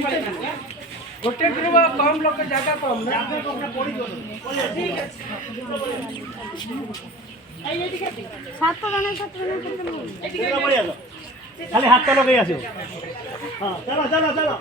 गोटे ग्रुप कम लोग जगह कम ना खाली हाथ तो लगे आसो हाँ चलो चलो चलो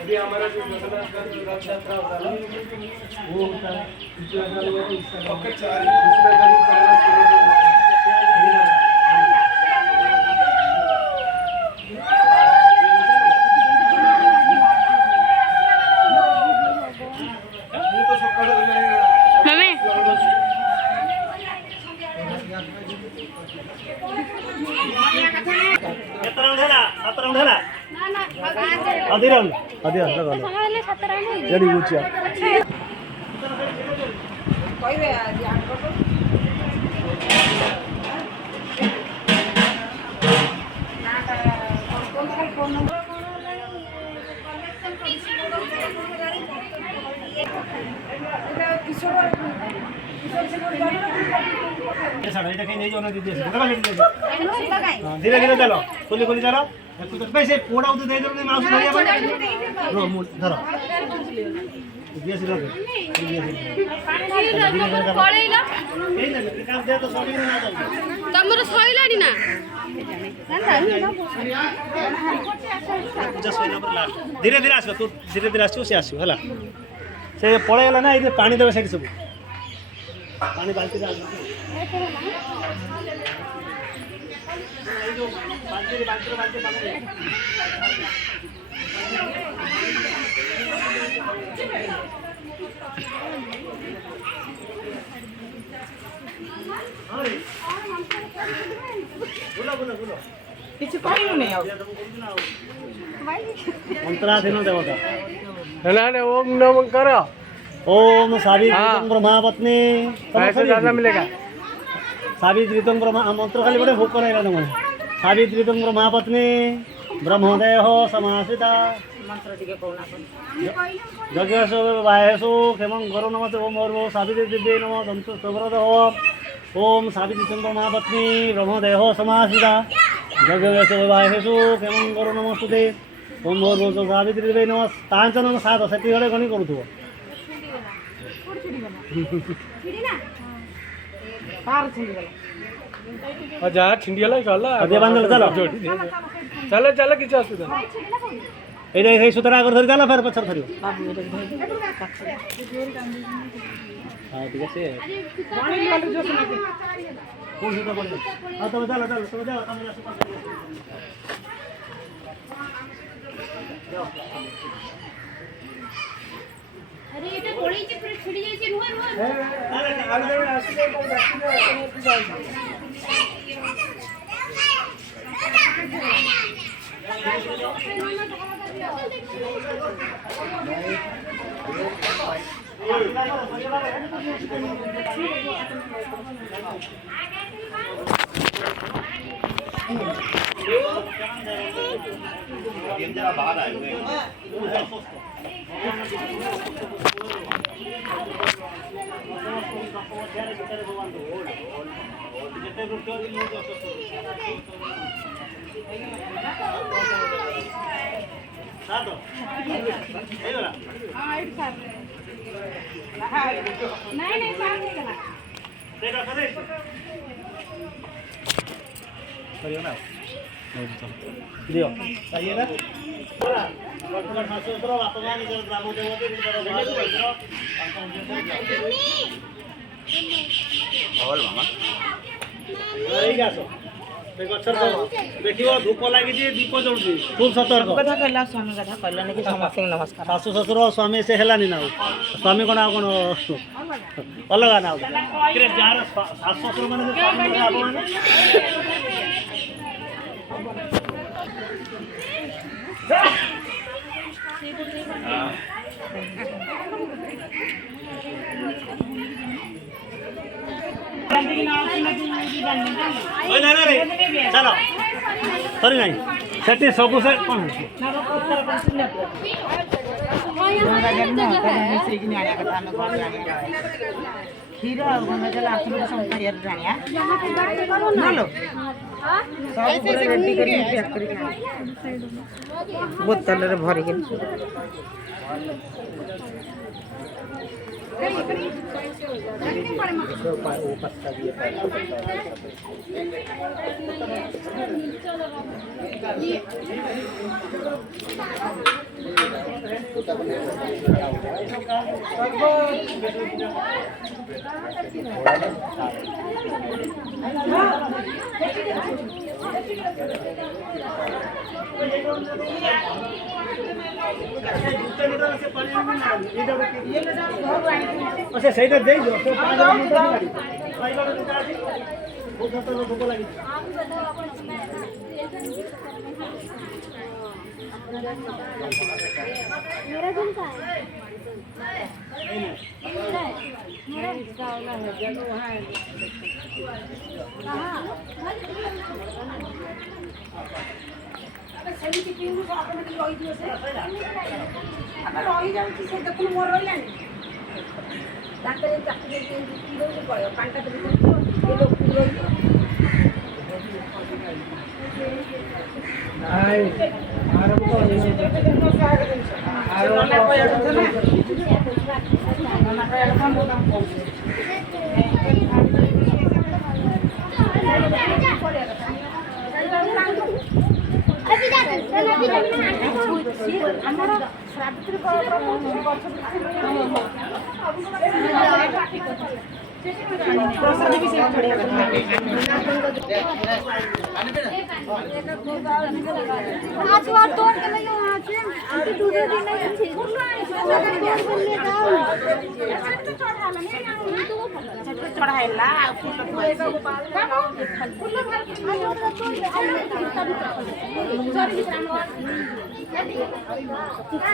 अभी हमारा जो जगन्नाथ का जो रथ यात्रा होता है वो होता है धीरे धीरे चलो खोली खोली चलो से पोड़ा उधर दे दो माउस धरिया रो धरो दिया से लगे पळेला काम दे तो सभी ना जाओ तमर सइलाडी ना पूजा सइला पर लास्ट धीरे धीरे आसो तू धीरे धीरे आसो से आसो हला से पळे गला ना इधर पानी देबे सेठी सब पानी बाल्टी दे किसी कहू नहीं मंत्राधीन देवता है ओम नमः करो ओम सावित्री ब्रह्मा पत्नी पैसे ज्यादा मिलेगा सावित्री ब्रह्मा मंत्र खाली बड़े भोग कराइला न सावित्री ब्रह्मा पत्नी ब्रह्मदेह समासिता मंत्र टिके कहूना यज्ञेषु वाहेषु क्षेमं करो नमः ओम और सावित्री दिव्ये नमः संतु सवरद ओम सावित्री ब्रह्मा पत्नी ब्रह्मदेह समासिता यज्ञेषु वाहेषु क्षेमं करो नमस्ते ओम और सावित्री दिव्ये नमः तांचन सात सेठी घरे गणी करूथबो जहाँ छिंडियाला गला बांधल चलो चलो चलो किसी असुविधा ये सुतरा कर धरी चलो फिर पछर धरियो हां ठीक है कौन सुता पड़े हां तो चलो चलो तो जाओ तुम जा सुता अरे এটা পড়েইছে পুরো ছিড়ে যাইছে নুয়ে নুয়ে अरे आगे আসলে কোন जरा बाहर आए हुए नहीं साफ नहीं करना दियो चाहिए ना वर्तमान शास्त्र बापा निजर ग्राम देवती निजर और मामा ठीक है ସେ ଗଛରେ ଦେଖିବ ଧୂପ ଲାଗିଛି ଦୀପ ଜଳୁଛି ଖୁବ୍ ସତର୍କ। କଥା କହିଲା ସ୍ୱାମୀ କଥା କହିଲାନି କି ସମସ୍ତଙ୍କୁ ନମସ୍କାର। ଶାଶୁ ଶ୍ୱଶୁର ସ୍ୱାମୀ ସେ ହେଲାନି ନା ଆଉ ସ୍ୱାମୀ କ'ଣ ଆଉ କ'ଣ ଅଲଗା ନା ଆଉ ଯାହାର ଶାଶୁ ଶ୍ୱଶୁର ମାନେ ଆପଣମାନେ ଚାଲ ସରି ନାହିଁ ସେଠି ସବୁ ସେ କ'ଣ ମିଶେଇକିନି ଆଣିବା କଥା ଆମେ ଘରେ ଆଣିବା କ୍ଷୀର ଆଉ ଗଙ୍ଗାଜଳ ଆସିଲେ ସବୁ ଖାଇବାରୁ ଆଣିବା ନହେଲେ ସବୁ ରେଡ଼ି କରିକି ପ୍ୟାକ୍ କରିକି ବୋତଲରେ ଭରିକି ଆଚ୍ଛା ସେଇଟା ଦେଇଦିଅ ଧୂପ ଲାଗିଛି ରହିଯାଉଛି ସେ ଦେଖୁନ ମୋର ରହିଲାନି ତାପରେ ଚାକିରି ଦଉଛି ପଳେଇବ ପାଣିଟା ତ ଭିତରେ ରହିଯିବ ଆମର ସାବିତ୍ରୀ ପ୍ରସାଦ ବି ସେ आज और तोड़ के नहीं वहां से आंटी दूसरे दिन नहीं थी चढ़ाएला फूल